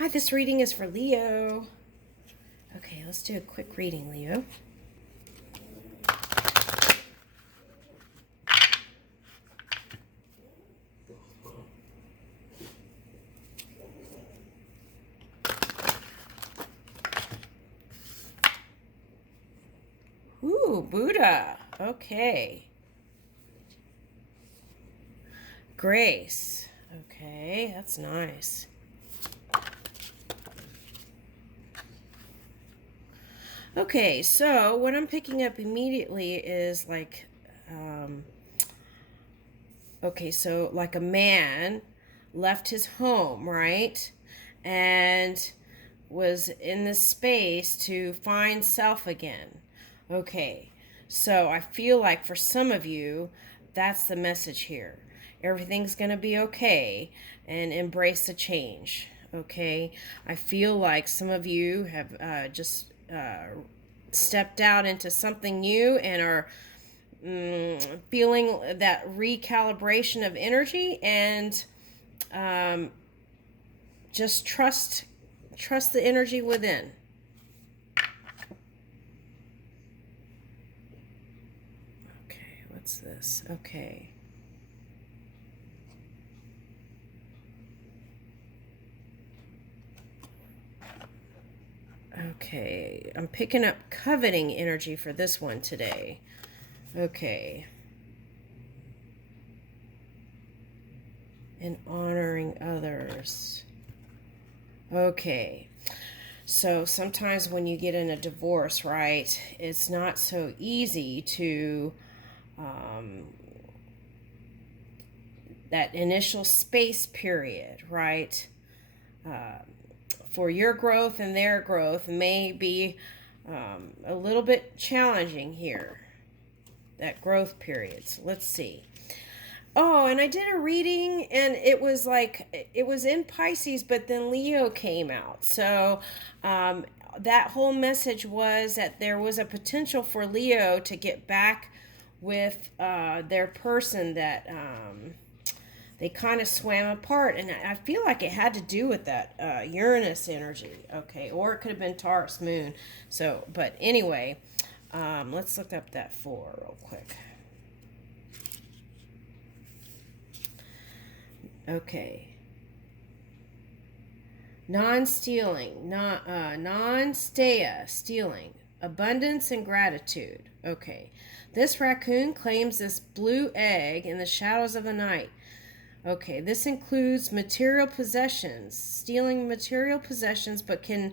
Hi, this reading is for Leo. Okay, let's do a quick reading, Leo. Ooh, Buddha. Okay. Grace. Okay, that's nice. Okay, so what I'm picking up immediately is like, okay, so like a man left his home, right? And was in this space to find self again. Okay, so I feel like for some of you, that's the message here. Everything's going to be okay and embrace the change. Okay, I feel like some of you have just stepped out into something new and are feeling that recalibration of energy, and just trust the energy within. Okay, what's this? Okay. Okay, I'm picking up coveting energy for this one today. Okay. And honoring others. Okay. So sometimes when you get in a divorce, right, it's not so easy to, that initial space period, right? For your growth and their growth may be a little bit challenging here, that growth period. So let's see. Oh, and I did a reading and it was like, it was in Pisces, but then Leo came out. So that whole message was that there was a potential for Leo to get back with their person that they kind of swam apart. And I feel like it had to do with that Uranus energy. Okay, or it could have been Taurus moon. So, but anyway, let's look up that 4 real quick. Okay. Non-stealing, non-steya, stealing, abundance and gratitude. Okay. This raccoon claims this blue egg in the shadows of the night. Okay, this includes material possessions, stealing material possessions, but can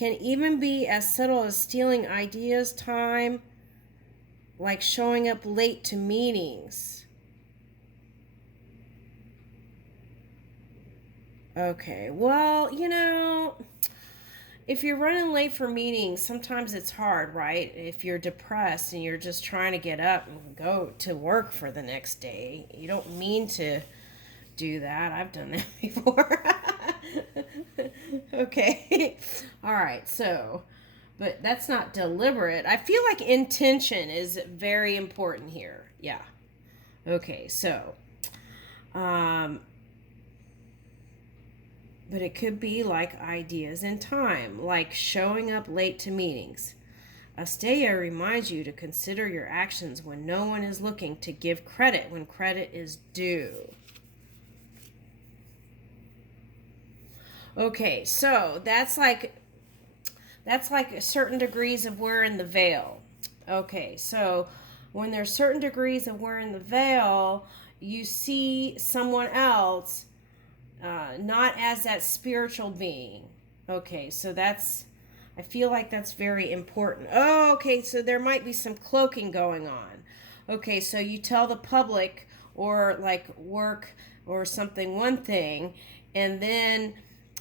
even be as subtle as stealing ideas, time, like showing up late to meetings. Okay, well, if you're running late for meetings, sometimes it's hard, right? If you're depressed and you're just trying to get up and go to work for the next day, you don't mean to do that. I've done that before. Okay. All right, so, but that's not deliberate. I feel like intention is very important here. Yeah. Okay, so, but it could be like ideas in time, like showing up late to meetings. Asteya reminds you to consider your actions when no one is looking, to give credit when credit is due. Okay, so that's like certain degrees of wearing the veil. Okay, so when there's certain degrees of wearing the veil, you see someone else not as that spiritual being. Okay, so I feel like that's very important. Oh, okay, so there might be some cloaking going on. Okay, so you tell the public or like work or something one thing, and then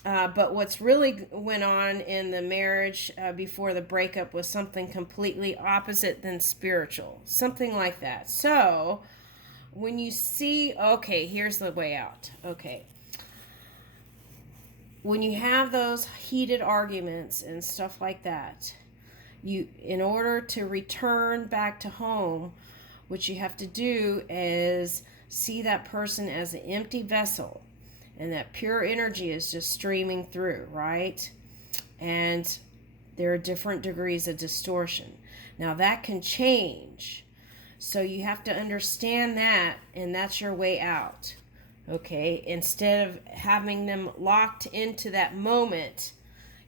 but what's really went on in the marriage before the breakup was something completely opposite than spiritual, something like that. So when you see, okay, here's the way out. Okay, when you have those heated arguments and stuff like that, you, in order to return back to home, what you have to do is see that person as an empty vessel, and that pure energy is just streaming through, right? And there are different degrees of distortion. Now that can change. So you have to understand that, and that's your way out. Okay, instead of having them locked into that moment,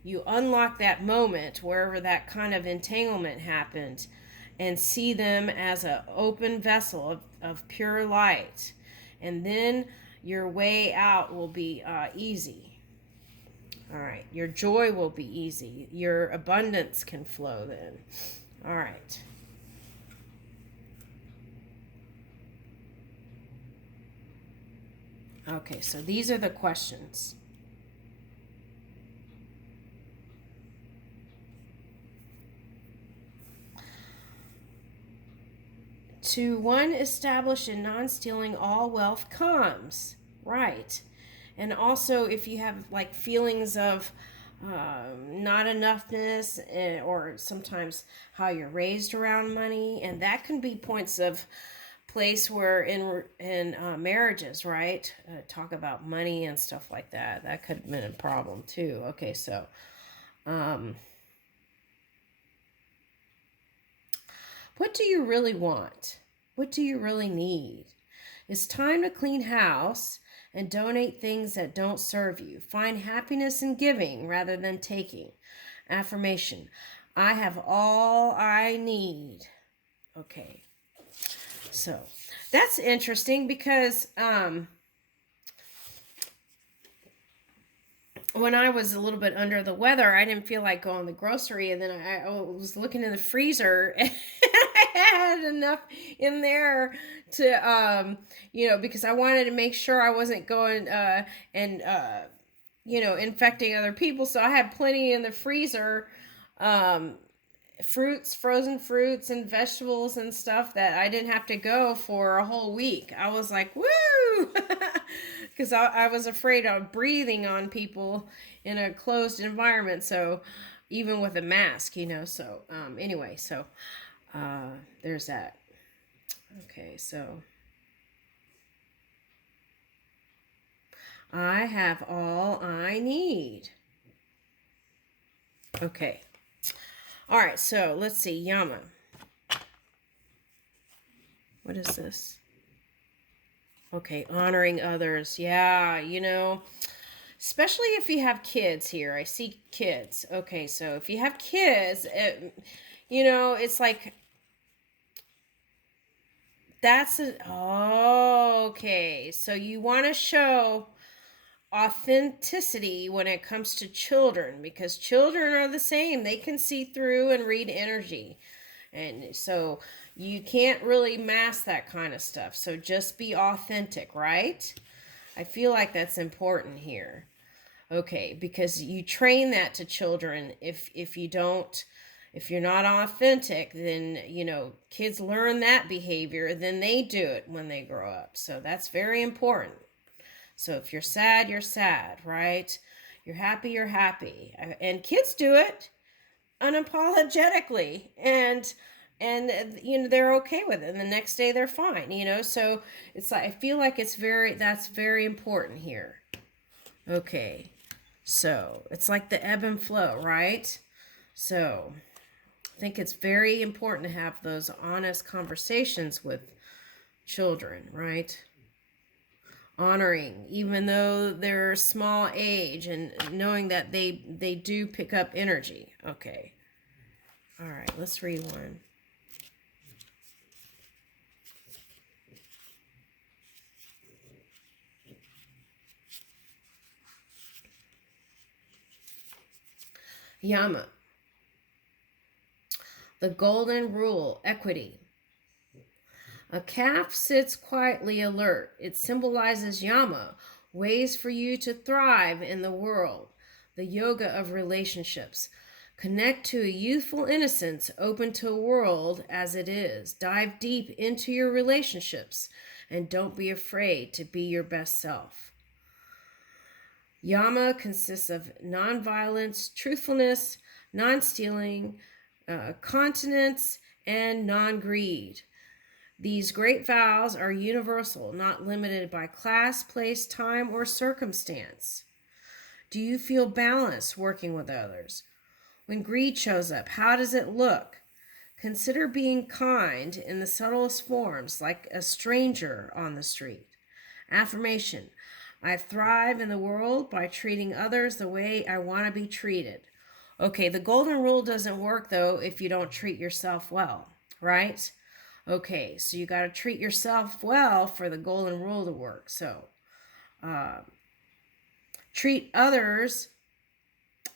you unlock that moment wherever that kind of entanglement happened and see them as an open vessel of pure light. And then your way out will be easy. All right, your joy will be easy. Your abundance can flow then. All right. Okay, so these are the questions. To one established in non-stealing, all wealth comes. Right. And also, if you have like feelings of not enoughness, or sometimes how you're raised around money, and that can be points of place where in marriages, right, talk about money and stuff like that. That could have been a problem too. Okay, so what do you really want? What do you really need? It's time to clean house and donate things that don't serve you. Find happiness in giving rather than taking. Affirmation: I have all I need. Okay. So that's interesting because when I was a little bit under the weather, I didn't feel like going to the grocery, and then I was looking in the freezer and I had enough in there to because I wanted to make sure I wasn't going and infecting other people. So I had plenty in the freezer, frozen fruits and vegetables and stuff that I didn't have to go for a whole week. I was like, woo! Because I was afraid of breathing on people in a closed environment. So even with a mask, so anyway, so there's that. Okay, so I have all I need. Okay. All right, so let's see, Yama. What is this? Okay, honoring others. Yeah, especially if you have kids here. I see kids. Okay, so if you have kids, it's like okay. So you want to show authenticity when it comes to children, because children are the same. They can see through and read energy. And so you can't really mask that kind of stuff. So just be authentic, right? I feel like that's important here. Okay, because you train that to children. If you're not authentic, then kids learn that behavior, then they do it when they grow up. So that's very important. So if you're sad, you're sad, right? You're happy, and kids do it unapologetically, and they're okay with it, and the next day they're fine. So it's like, I feel like that's very important here. Okay, so it's like the ebb and flow, right? So I think it's very important to have those honest conversations with children, right? Honoring, even though they're small age, and knowing that they do pick up energy. Okay. All right, let's read one. Yama. The golden rule, equity. A calf sits quietly alert. It symbolizes Yama, ways for you to thrive in the world, the yoga of relationships. Connect to a youthful innocence, open to a world as it is. Dive deep into your relationships, and don't be afraid to be your best self. Yama consists of nonviolence, truthfulness, non-stealing, continence, and non-greed. These great vows are universal, not limited by class, place, time, or circumstance. Do you feel balanced working with others? When greed shows up, how does it look? Consider being kind in the subtlest forms, like a stranger on the street. Affirmation: I thrive in the world by treating others the way I want to be treated. Okay, the golden rule doesn't work though if you don't treat yourself well, right? Okay, so you got to treat yourself well for the golden rule to work. So, treat others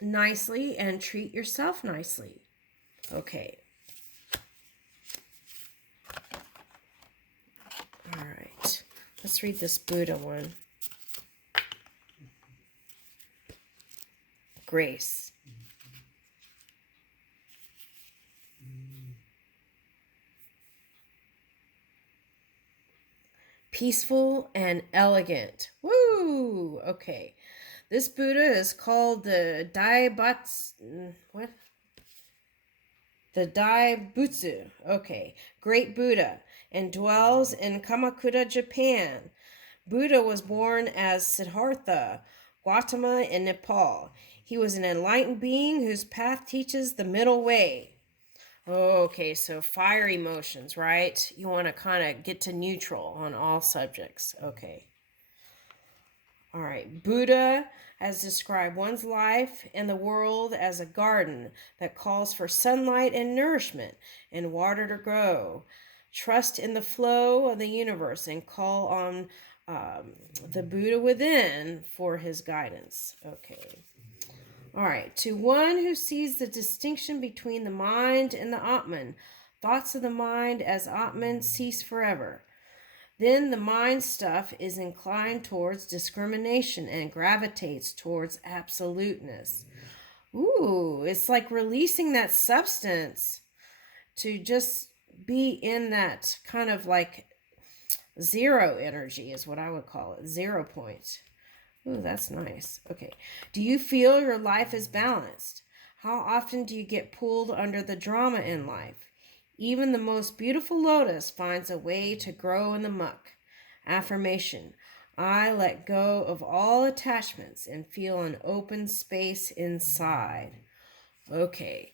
nicely and treat yourself nicely. Okay. All right. Let's read this Buddha one. Grace. Peaceful and elegant. Woo! Okay. This Buddha is called the what? The Daibutsu. Okay. Great Buddha, and dwells in Kamakura, Japan. Buddha was born as Siddhartha Gautama in Nepal. He was an enlightened being whose path teaches the middle way. Okay, so fire emotions, right? You want to kind of get to neutral on all subjects. Okay. All right. Buddha has described one's life and the world as a garden that calls for sunlight and nourishment and water to grow. Trust in the flow of the universe and call on the Buddha within for his guidance. Okay. All right. To one who sees the distinction between the mind and the Atman, thoughts of the mind as Atman cease forever. Then the mind stuff is inclined towards discrimination and gravitates towards absoluteness. Ooh, it's like releasing that substance to just be in that kind of like zero energy is what I would call it. 0 point. Ooh, that's nice. Okay. Do you feel your life is balanced? How often do you get pulled under the drama in life? Even the most beautiful lotus finds a way to grow in the muck. Affirmation: I let go of all attachments and feel an open space inside. Okay.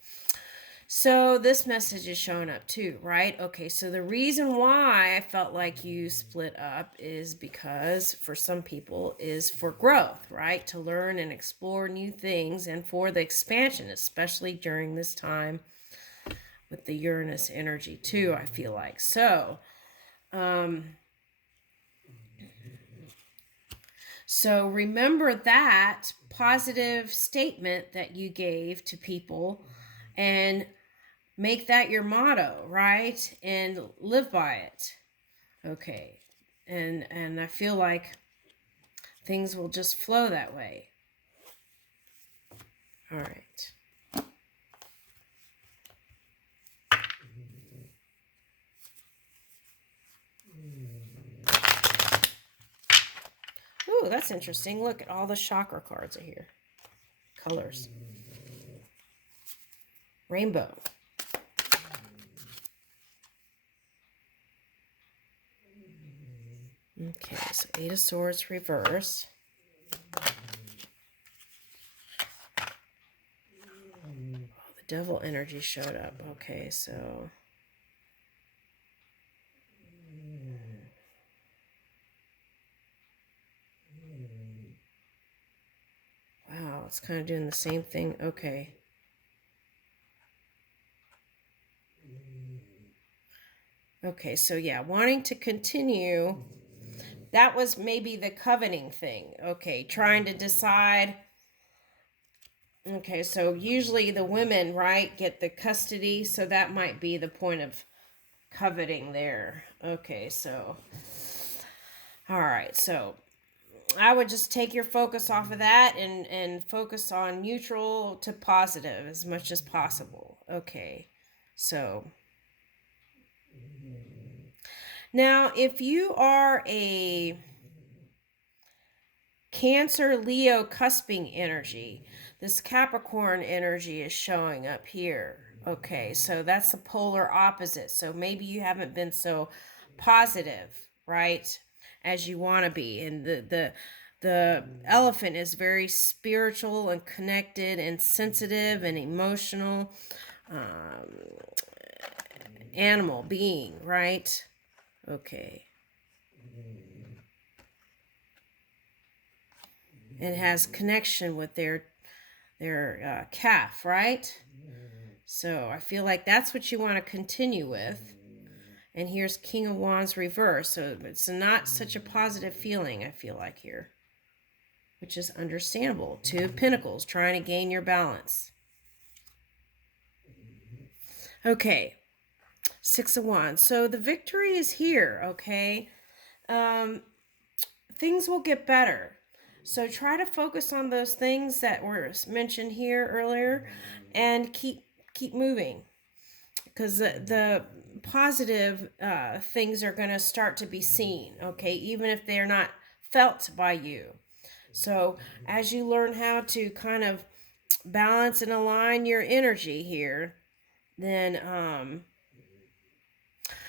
So this message is showing up too, right? Okay, so the reason why I felt like you split up is because for some people is for growth, right? To learn and explore new things and for the expansion, especially during this time with the Uranus energy too, I feel like. So remember that positive statement that you gave to people and make that your motto, right? And live by it. Okay. And I feel like things will just flow that way. All right. Ooh, that's interesting. Look at all the chakra cards are here. Colors. Rainbow. Okay, so 8 of Swords reverse. Oh, the Devil energy showed up. Okay, so wow, it's kind of doing the same thing. Okay. Okay, so yeah, wanting to continue. That was maybe the coveting thing. Okay, trying to decide. Okay, so usually the women, right, get the custody, so that might be the point of coveting there. Okay, so all right, so I would just take your focus off of that and focus on neutral to positive as much as possible. Okay, so now if you are a Cancer Leo cusping energy, this Capricorn energy is showing up here. Okay, so that's the polar opposite. So maybe you haven't been so positive, right? As you want to be. And the elephant is very spiritual and connected and sensitive and emotional animal being, right? Okay. It has connection with their calf, right? So I feel like that's what you want to continue with. And here's King of Wands reverse. So it's not such a positive feeling, I feel like, here, which is understandable. Two of Pentacles, trying to gain your balance. Okay, Six of Wands. So the victory is here, okay? Things will get better. So try to focus on those things that were mentioned here earlier and keep moving. Because the positive things are going to start to be seen, okay, even if they're not felt by you. So as you learn how to kind of balance and align your energy here, then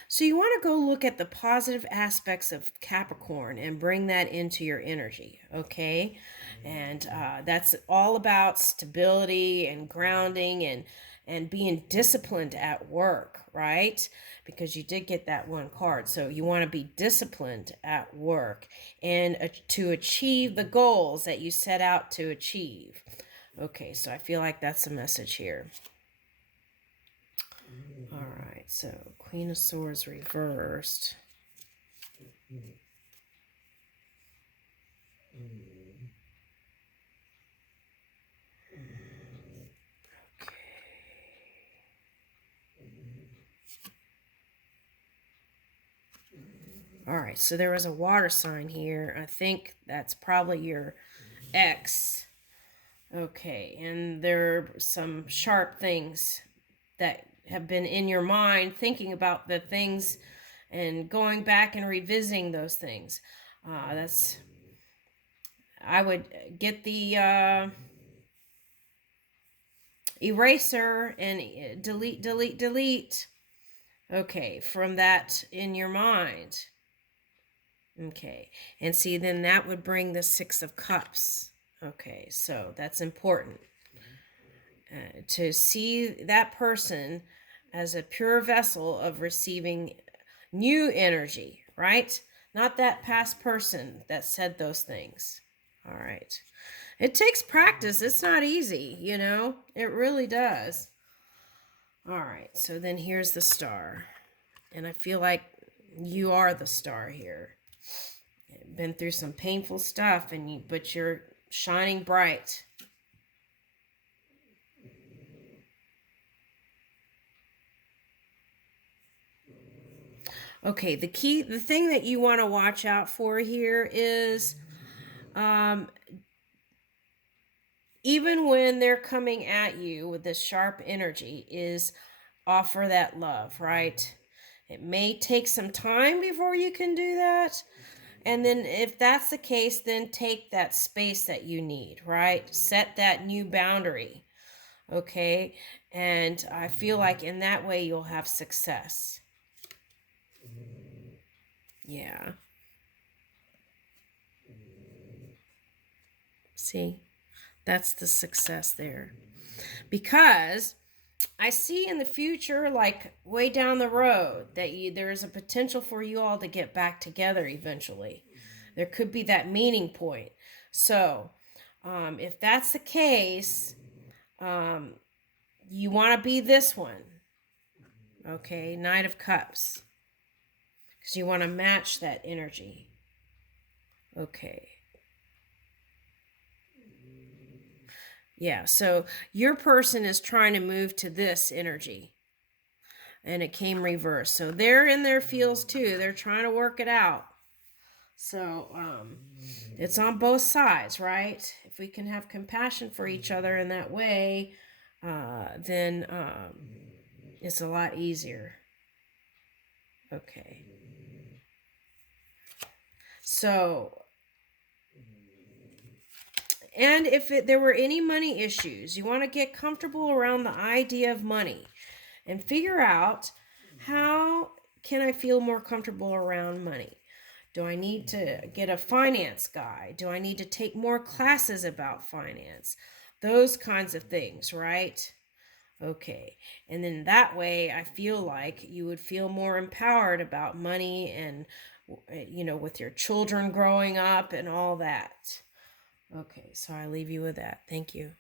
so you want to go look at the positive aspects of Capricorn and bring that into your energy, okay? And that's all about stability and grounding and being disciplined at work, right? Because you did get that one card. So you want to be disciplined at work and to achieve the goals that you set out to achieve. Okay, so I feel like that's a message here. All right, so Queen of Swords reversed. All right, so there was a water sign here. I think that's probably your ex. Okay, and there are some sharp things that have been in your mind, thinking about the things and going back and revisiting those things. I would get the eraser and delete. Okay, from that in your mind. Okay, and see, then that would bring the Six of Cups. Okay, so that's important. To see that person as a pure vessel of receiving new energy, right? Not that past person that said those things. All right. It takes practice. It's not easy, you know? It really does. All right, so then here's the star. And I feel like you are the star here. Been through some painful stuff, but you're shining bright. Okay, the thing that you want to watch out for here is even when they're coming at you with this sharp energy, is offer that love, right? It may take some time before you can do that. And then if that's the case, then take that space that you need, right? Set that new boundary, okay? And I feel like in that way you'll have success. Yeah. See? That's the success there. Because I see in the future, like way down the road, that there is a potential for you all to get back together eventually. There could be that meeting point. So if that's the case, you want to be this one. Okay, Knight of Cups. Because you want to match that energy. Okay. Yeah, so your person is trying to move to this energy. And it came reversed. So they're in their feels too. They're trying to work it out. So it's on both sides, right? If we can have compassion for each other in that way, then it's a lot easier. Okay. So, and if there were any money issues, you want to get comfortable around the idea of money and figure out how can I feel more comfortable around money? Do I need to get a finance guy? Do I need to take more classes about finance? Those kinds of things, right? Okay. And then that way, I feel like you would feel more empowered about money and, with your children growing up and all that. Okay. So I leave you with that. Thank you.